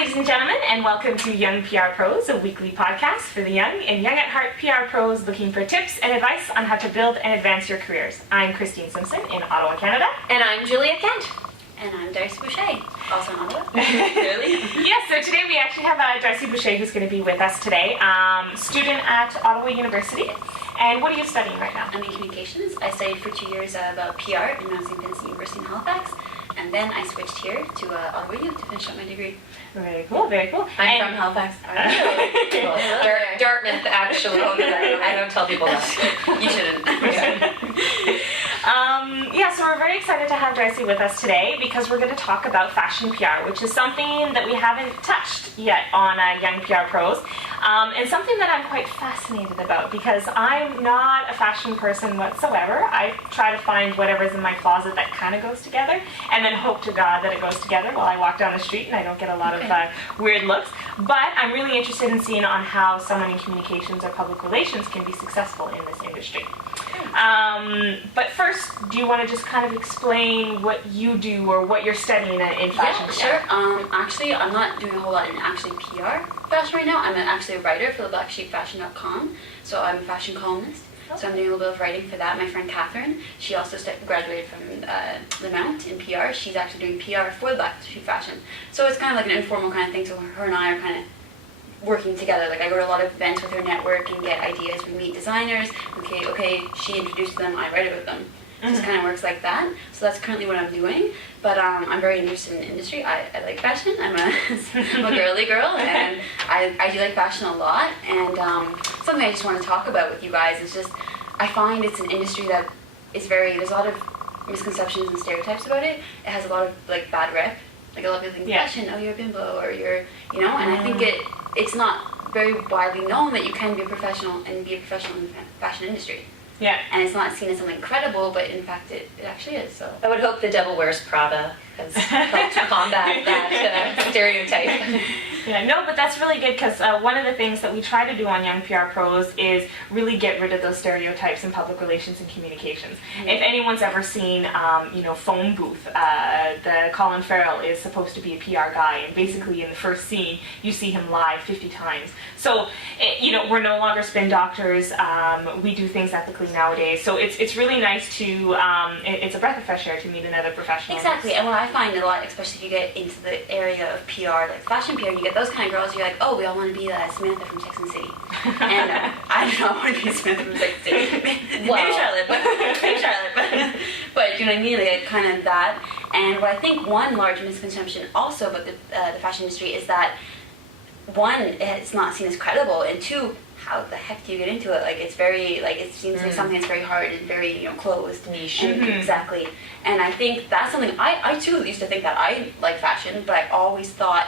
ladies and gentlemen, and welcome to Young PR Pros, a weekly podcast for the young and young at heart PR pros looking for tips and advice on how to build and advance your careers. I'm Kristine Simpson in Ottawa, Canada. And I'm Julia Kent. And I'm Darcy Boucher, also in Ottawa. Really? Yes, so today we actually have Darcy Boucher who's going to be with us today, student at Ottawa University. And what are you studying right now? I'm in communications. I studied for 2 years about PR in Mount St. Vincent University in Halifax. And then I switched here to Ottawa U to finish up my degree. Very cool, very cool. I'm from Halifax. Dartmouth, actually. I don't tell people that. You shouldn't. So we're very excited to have Darcy with us today because we're going to talk about fashion PR, which is something that we haven't touched yet on Young PR Pros, and something that I'm quite fascinated about because I'm not a fashion person whatsoever. I try to find whatever's in my closet that kind of goes together, and then hope to God that it goes together while I walk down the street and I don't get a lot of weird looks. But I'm really interested in seeing on how someone in communications or public relations can be successful in this industry. But first, do you want to just kind of explain what you do or what you're studying in fashion? Yeah, sure. Actually, I'm not doing a whole lot in actually PR fashion right now. I'm actually a writer for the blacksheepfashion.com, so I'm a fashion columnist. So I'm doing a little bit of writing for that. My friend Catherine, she also graduated from the Mount in PR. She's actually doing PR for the Black Sheep Fashion. So it's kind of like an informal kind of thing. So her and I are kind of working together. Like I go to a lot of events with her network and get ideas. We meet designers. Okay, she introduces them, I write it with them. So it kind of works like that. So that's currently what I'm doing. But I'm very interested in the industry. I like fashion. I'm a girly girl, and I do like fashion a lot. And something I just want to talk about with you guys is just, I find it's an industry that is there's a lot of misconceptions and stereotypes about it. It has a lot of like bad rep. Like a lot of people think fashion, oh, you're a bimbo, or you're, and I think it's not very widely known that you can be a professional and be a professional in the fashion industry. Yeah. And it's not seen as something credible, but in fact it actually is. So I would hope The Devil Wears Prada has helped to combat that stereotype. Yeah, no, but that's really good because one of the things that we try to do on Young PR Pros is really get rid of those stereotypes in public relations and communications. Mm-hmm. If anyone's ever seen, Phone Booth, the Colin Farrell is supposed to be a PR guy, and basically in the first scene you see him lie 50 times. So, we're no longer spin doctors. We do things ethically nowadays. So it's really nice to, it's a breath of fresh air to meet another professional. Exactly, and what I find a lot, especially if you get into the area of PR, like fashion PR, you get those kind of girls, you're like, oh, we all want to be Samantha from Sex and the City. And I do not want to be Samantha from Sex and the City. Maybe Charlotte, but you know what I mean? Like, kind of that. And what I think one large misconception also about the fashion industry is that, one, it's not seen as credible, and two, how the heck do you get into it? Like, it's very, like, it seems like something that's very hard and very, closed. Niche. Exactly. And I think that's something, I too used to think that I like fashion, but I always thought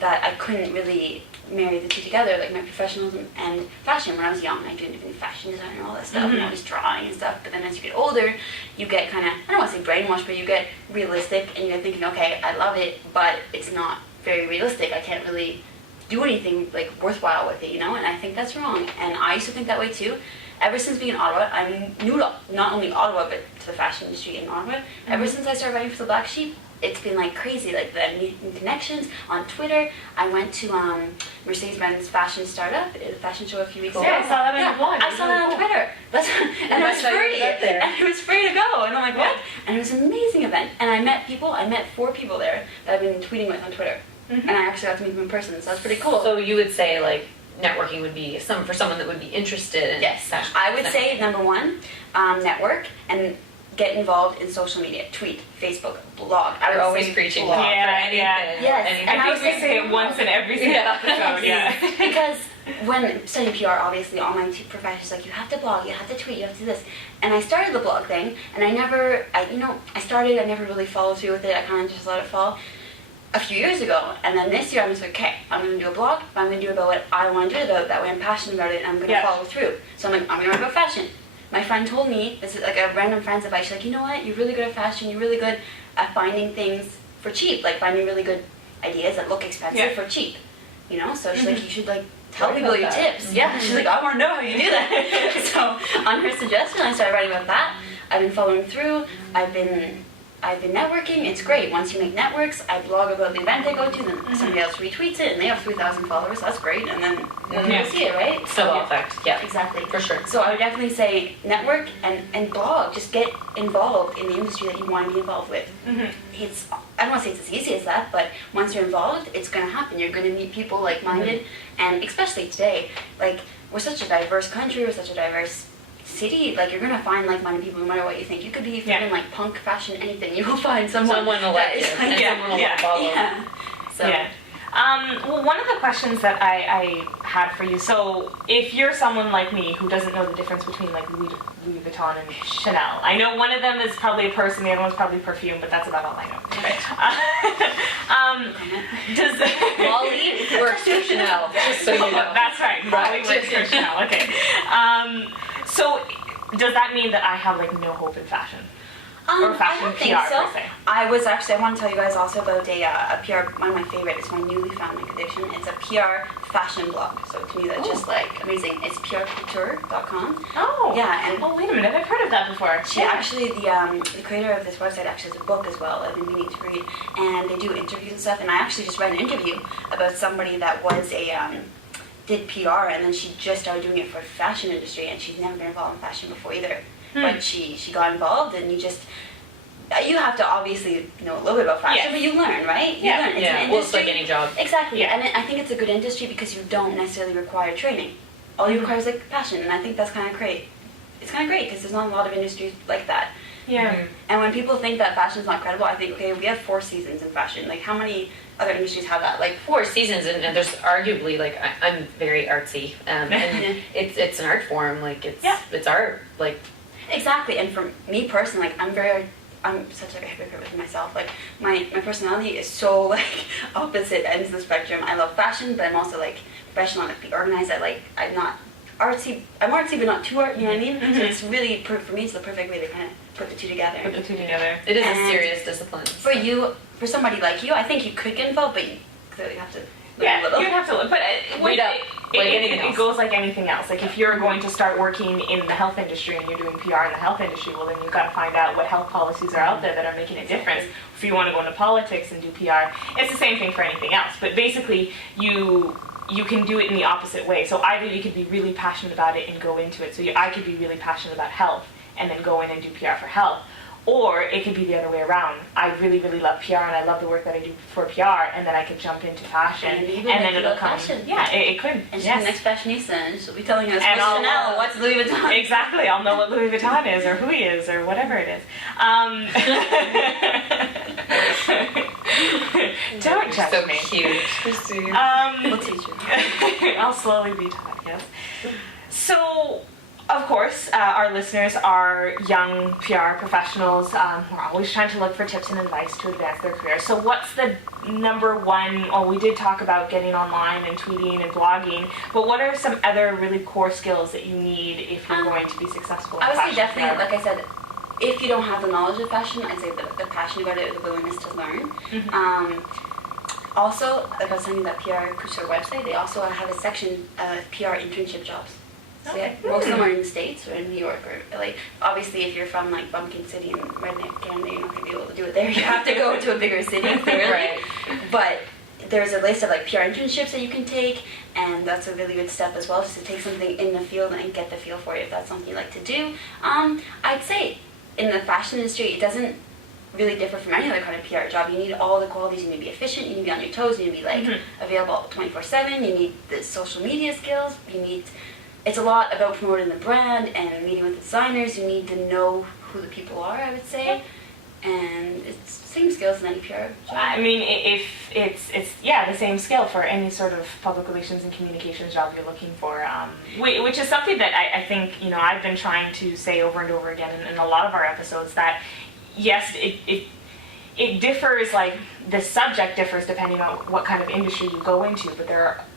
that I couldn't really marry the two together, like my professionalism and fashion. When I was young, I didn't even do fashion design and all that stuff, and all this drawing and stuff. But then as you get older, you get kind of, I don't want to say brainwashed, but you get realistic, and you're thinking, okay, I love it, but it's not very realistic. I can't really do anything like worthwhile with it, and I think that's wrong. And I used to think that way too. Ever since being in Ottawa, I'm new to not only Ottawa, but to the fashion industry in Ottawa. Ever since I started writing for the Black Sheep, it's been like crazy, like the meeting connections on Twitter. I went to Mercedes-Benz fashion startup, the fashion show a few weeks ago. Yeah, I saw that on your blog. I saw that on Twitter. And it was free. And it was free to go. And I'm like, what? And it was an amazing event. And I met 4 people there that I've been tweeting with on Twitter. And I actually got to meet them in person, so that's pretty cool. So you would say, like, networking would be for someone that would be interested in fashion. I would say, number one, network, and get involved in social media, tweet, Facebook, blog. You're always preaching blog for anything. Yes, and I was going to say it once in every single episode, Because when studying PR, obviously, all my professors like, you have to blog, you have to tweet, you have to do this. And I started the blog thing, and I never really followed through with it. I kind of just let it fall a few years ago. And then this year, I was like, okay, I'm going to do a blog, but I'm going to do about what I want to do about it. That way I'm passionate about it, and I'm going to follow through. So I'm like, I'm going to write about fashion. My friend told me, this is like a random friend's advice, she's like, you know what, you're really good at fashion, you're really good at finding things for cheap, like finding really good ideas that look expensive for cheap, so she's like, you should like tell people your tips. Yeah, she's like, I want to know how you do that. So on her suggestion, I started writing about that. I've been following through. I've been networking, it's great. Once you make networks, I blog about the event I go to, then somebody else retweets it, and they have 3,000 followers, that's great, and then people see it, right? Snowball effect, yeah. Exactly. For sure. So I would definitely say network and blog, just get involved in the industry that you want to be involved with. It's, I don't want to say it's as easy as that, but once you're involved, it's going to happen. You're going to meet people like-minded, and especially today, like, we're such a diverse country, we're such a diverse city, like you're gonna find like-minded people no matter what you think. You could be freaking like punk, fashion, anything. You will find someone will like you, and someone will follow. Yeah. So. Yeah. Well, one of the questions that I had for you, so if you're someone like me who doesn't know the difference between like Louis Vuitton and Chanel, I know one of them is probably a purse and the other one's probably perfume, but that's about all I know. Does Molly works for Chanel, just so you know. That's right, Molly works for Chanel, okay. So does that mean that I have like no hope in fashion? Or fashion I don't think PR so. per se? I want to tell you guys also about a PR, one of my favorite, it's my newly found like addiction. It's a PR fashion blog. So to me that's just like amazing. It's prcouture.com. Oh. Yeah, and oh, wait a minute, I've heard of that before. she actually, the creator of this website actually has a book as well I've been meaning to read. And they do interviews and stuff. And I actually just read an interview about somebody that was did PR and then she just started doing it for the fashion industry and she's never been involved in fashion before either. But she got involved and you have to obviously know a little bit about fashion, but you learn, right? You learn. It's an industry. Well, it's like any job. Exactly, and I think it's a good industry because you don't necessarily require training. All you require is like passion, and I think that's kind of great. It's kind of great because there's not a lot of industries like that. Yeah. And when people think that fashion's not credible, I think, okay, we have 4 seasons in fashion. Like, how many other industries have that? Like 4 seasons, and there's arguably like I'm very artsy, and it's an art form. Like it's art. Like exactly. And for me personally, like I'm such like a hypocrite with myself. Like my personality is so like opposite ends of the spectrum. I love fashion, but I'm also like professional and organized. I'm not artsy. I'm artsy, but not too art. You know what I mean? So it's really for me. It's the perfect way to kind of put the two together. Put the two together. It is a serious discipline. For you, for somebody like you, I think you could get involved, but you clearly have to. Yeah, you have to. But it goes like anything else. Like if you're going to start working in the health industry and you're doing PR in the health industry, well then you've got to find out what health policies are out there that are making a difference. If you want to go into politics and do PR, it's the same thing for anything else. But basically, you can do it in the opposite way. So either you could be really passionate about it and go into it. So I could be really passionate about health and then go in and do PR for health. Or it could be the other way around. I really, really love PR and I love the work that I do for PR, and then I could jump into fashion, and then it'll come. Fashion. Yeah, it could. And she's the next fashionista, and she'll be telling us and what's Chanel, what's Louis Vuitton. Exactly, I'll know what Louis Vuitton is, or who he is, or whatever it is. Don't judge so me. Cute, Kristine. We'll teach you. I'll slowly be taught. Yes. So. Of course, our listeners are young PR professionals who are always trying to look for tips and advice to advance their career. So what's the number one, we did talk about getting online and tweeting and blogging, but what are some other really core skills that you need if you're going to be successful in I would fashion say definitely, PR? like I said, if you don't have the knowledge of fashion, I'd say the passion about it, the willingness to learn. Also, like I was telling you, that PR Couture website, they also have a section of PR internship jobs. So yeah, most of them are in the States or in New York or like obviously if you're from like Bumpkin City and Redneck Canada, you're not gonna be able to do it there. You have to go to a bigger city, clearly. Right. But there's a list of like PR internships that you can take, and that's a really good step as well, just to take something in the field and get the feel for it if that's something you like to do. I'd say in the fashion industry, it doesn't really differ from any other kind of PR job. You need all the qualities. You need to be efficient. You need to be on your toes. You need to be like available 24/7. You need the social media skills. It's a lot about promoting the brand and meeting with designers. You need to know who the people are, I would say. And it's the same skills in any PR job. I mean, if it's the same skill for any sort of public relations and communications job you're looking for, which is something that I think, I've been trying to say over and over again in a lot of our episodes, that yes, it differs, like the subject differs depending on what kind of industry you go into, but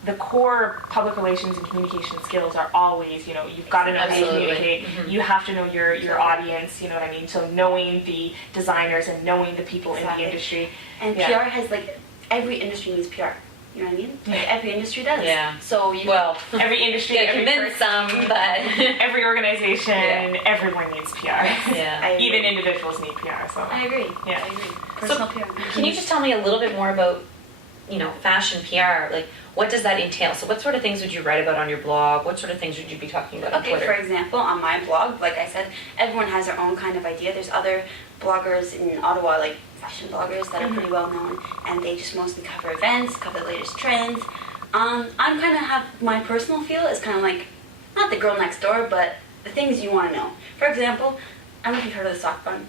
the core public relations and communication skills are always, you've got to know how to communicate, you have to know your audience, you know what I mean? So knowing the designers and knowing the people in the industry. And PR has every industry needs PR. You know what I mean? Like every industry does. Yeah. So you Every industry, yeah, every convince some, but every organization, everyone needs PR. yeah. Even individuals need PR. So I agree. Yeah. I agree. Personal PR. Can you just tell me a little bit more about, fashion PR? Like, what does that entail? So what sort of things would you write about on your blog? What sort of things would you be talking about on Okay, Twitter? for example, on my blog, like I said, everyone has their own kind of idea. There's other bloggers in Ottawa, like fashion bloggers that are pretty well known, and they just mostly cover events, cover the latest trends. I'm kind of have my personal feel is kind of like, not the girl next door, but the things you want to know. For example, I don't know if you've heard of the sock bun.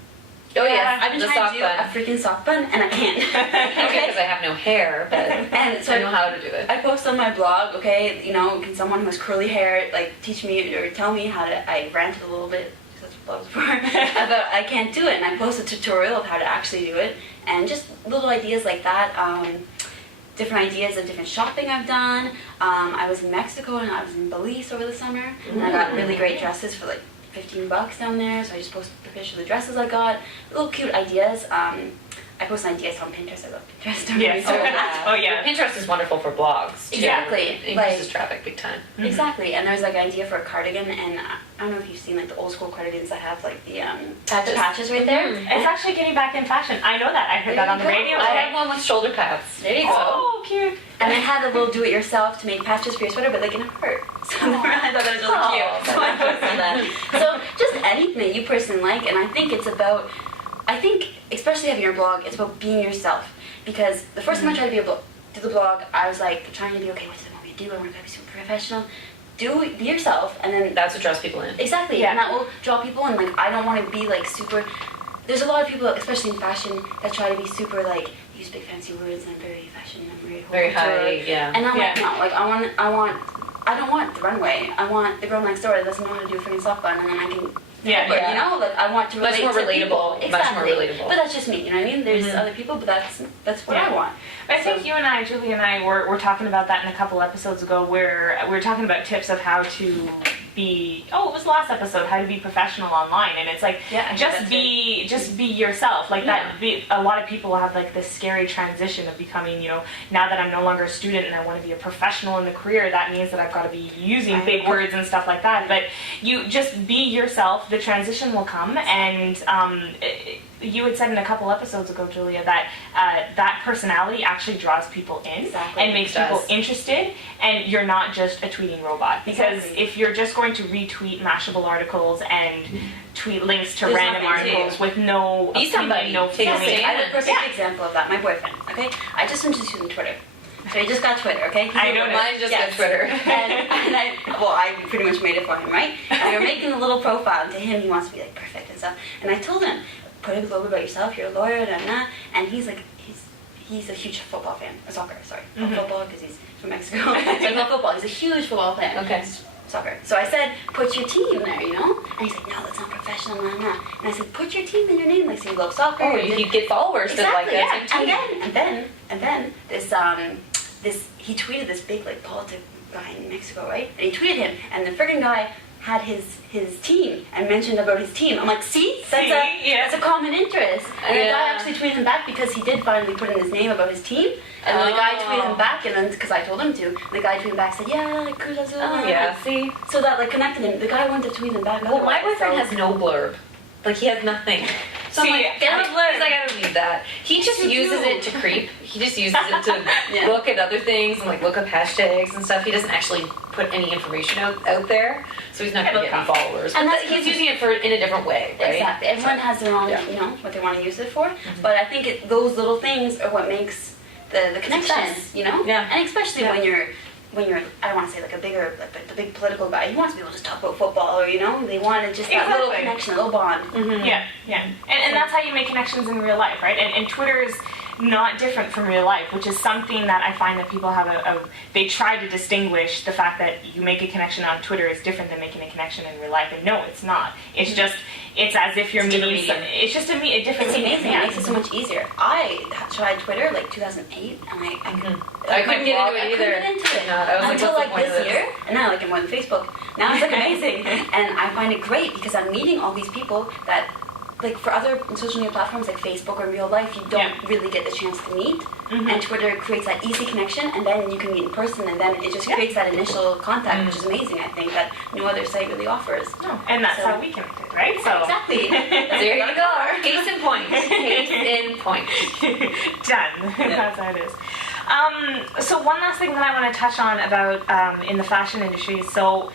Oh yeah, I've been trying to do a freaking sock bun, and I can't. Okay, because I have no hair, but and so I know how to do it. I post on my blog, okay, can someone who has curly hair, like, teach me or tell me how to, I ranted a little bit, because that's what blogs for, about I can't do it, and I post a tutorial of how to actually do it, and just little ideas like that, different ideas of different shopping I've done. I was in Mexico, and I was in Belize over the summer, and I got really great dresses for, like, $15 down there, so I just posted a picture of the dresses I got, little cute ideas. I post ideas on Pinterest. I love Pinterest. Yes. Oh yeah. Pinterest is wonderful for blogs. Too. Exactly. It increases traffic big time. Exactly. And there's like an idea for a cardigan, and I don't know if you've seen like the old school cardigans that have like the patches right there. It's actually getting back in fashion. I know that. I heard that on the radio. I have one with shoulder pads. There you go. Oh, cute. And I had a little do-it-yourself to make patches for your sweater, but like in a heart. So I thought that was really cute. So I posted that. So just anything that you personally like, and I think it's about, especially having your blog, it's about being yourself. Because the first time I tried to do the blog, I was like trying to be, okay, what do they want me to do? I want to be super professional. Be yourself, and then that's what draws people in. Exactly, and that will draw people in. Like, I don't want to be like super. There's a lot of people, especially in fashion, that try to be super like use big fancy words and very fashion and very high, yeah. And I'm like, no, like I don't want the runway. I want the girl next door that doesn't know how to do a freaking sock bun, and then I can. Like I want to relate much more to people. relatable. Exactly. Much more relatable. But that's just me, you know what I mean? There's other people, but that's what I want. I think you and I, Julie and I, were talking about that in a couple episodes ago, where we were talking about tips of how to be. Oh, it was last episode, how to be professional online, and it's like just be yourself. Like that. A lot of people have like this scary transition of becoming. Now that I'm no longer a student and I want to be a professional in the career, that means that I've got to be using big words and stuff like that. But you just be yourself. The transition will come, and you had said in a couple episodes ago, Julia, that that personality actually draws people in and makes people interested, and you're not just a tweeting robot. Because if you're just going to retweet Mashable articles and tweet links to random articles with no opinion, no feeling. I have a perfect example of that. My boyfriend, okay? I just introduced him to Twitter. So he just got Twitter, okay? I know, mine just got Twitter. and I pretty much made it for him, right? And we were making a little profile, and to him, he wants to be like perfect and stuff. And I told him, put a little bit about yourself, you're a lawyer, and he's like, he's a huge football fan, soccer, sorry. Not football, because he's from Mexico. So not football, he's a huge football fan. Okay. Soccer. So I said, put your team there, And he's like, no, that's not professional, And I said, put your team in your name, like, so you love soccer. Oh, you get followers that like that. And then this he tweeted this big like politic guy in Mexico, right? And he tweeted him, and the friggin' guy had his team and mentioned about his team. I'm like, that's a common interest. And the guy actually tweeted him back because he did finally put in his name about his team. And the guy tweeted him back, and then because I told him to, the guy tweeted back said, yeah, like Cruz Azul. See. So that like connected him. The guy wanted to tweet him back. Well, my boyfriend has no blurb. Like he has nothing. So I'm like, get a blurb. He's like, I don't need that. He just uses it to creep. He just uses it to look at other things and like look up hashtags and stuff. He doesn't actually put any information out there, so he's not going to get any followers. And he's using it in a different way, right? Exactly. Everyone has their own, what they want to use it for. But I think those little things are what makes the connections, Yeah. And especially when you're, I don't want to say like the big political guy. He wants people to just talk about football, or they want to just that little connection, a little bond. Mm-hmm. Yeah. And that's how you make connections in real life, right? And Twitter is not different from real life, which is something that I find that people have they try to distinguish the fact that you make a connection on Twitter is different than making a connection in real life, and no, it's not. It's just, it's as if you're meeting, it's just a different It's medium. amazing, it makes it so much easier. I tried Twitter like 2008, and I couldn't get into it either. I couldn't get into it No, until like this year, and now I like it more than Facebook. Now it's like amazing, and I find it great because I'm meeting all these people that like for other social media platforms like Facebook or real life, you don't really get the chance to meet. And Twitter creates that easy connection, and then you can meet in person, and then it just creates that initial contact, which is amazing. I think that no other site really offers. No. And that's how we connected, right? So exactly. There you go. Case in point. Case in point. Done. That's how it is. So one last thing that I want to touch on about in the fashion industry. So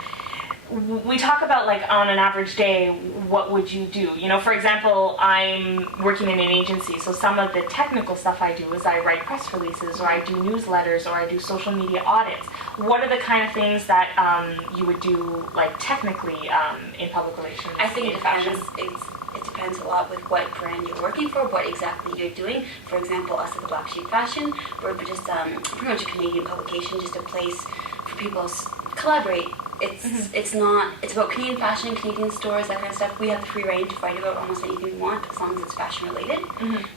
we talk about, like, on an average day, what would you do? You know, for example, I'm working in an agency, so some of the technical stuff I do is I write press releases, or I do newsletters, or I do social media audits. What are the kind of things that you would do, like, technically in public relations? I think in fashion? It depends a lot with what brand you're working for, what exactly you're doing. For example, us at the Black Sheep Fashion, we're just pretty much a Canadian publication, just a place for people to collaborate. It's about Canadian fashion, Canadian stores, that kind of stuff. We have the free reign to write about almost anything we want, as long as it's fashion related.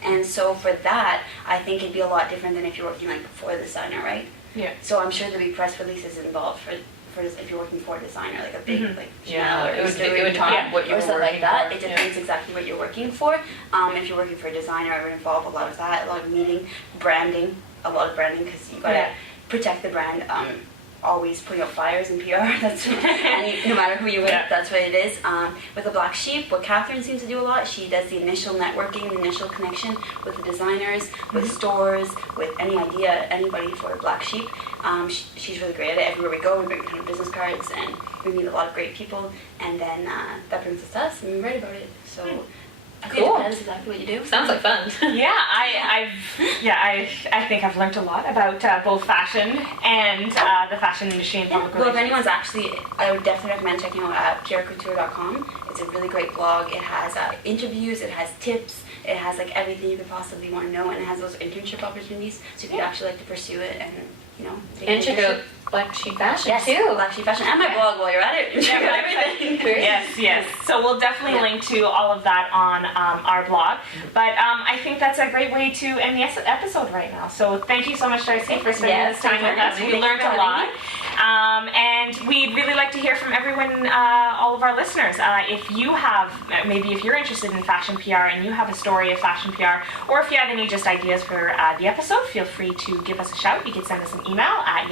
And so for that, I think it'd be a lot different than if you're working, like, for a designer, right? Yeah. So I'm sure there'd be press releases involved for if you're working for a designer, like a big like Yeah, Chanel it would talk what you or were something working like that. for. It depends exactly what you're working for. If you're working for a designer, it would involve a lot of that, a lot of meeting, branding, because you gotta protect the brand. Always putting out flyers and PR. That's no matter who you're with, that's what it is. With the Black Sheep, what Catherine seems to do a lot, she does the initial networking, the initial connection with the designers, with stores, with anybody for Black Sheep. She's really great at it. Everywhere we go, we bring kind of business cards, and we meet a lot of great people, and then that brings us to us, and we write about it. So. Cool. That's exactly what you do. Sounds like fun. I think I've learned a lot about both fashion and the fashion industry and public relations. Well, if anyone's I would definitely recommend checking out prcouture.com. It's a really great blog. It has interviews, it has tips, it has like everything you could possibly want to know, and it has those internship opportunities. So if you'd actually like to pursue it and and check out Black Sheep Fashion too. Black Sheep Fashion, and my blog while you're at it. Check out everything. Yes. So we'll definitely link to all of that on our blog. But I think that's a great way to end the episode right now. So thank you so much, Darcy, for spending this time with us. We learned a lot. And we'd really like to hear from everyone, all of our listeners. If you have, maybe if you're interested in fashion PR and you have a story of fashion PR, or if you have any just ideas for the episode, feel free to give us a shout. You can send us an email at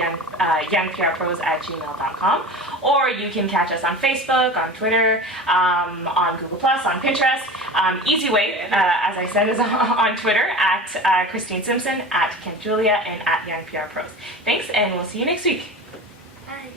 youngprpros@gmail.com, or you can catch us on Facebook, on Twitter, on Google+, on Pinterest. Easy way, as I said, is on Twitter at Kristine Simpson, at Kent Julia, and at Young PR Pros. Thanks, and we'll see you next week. Bye.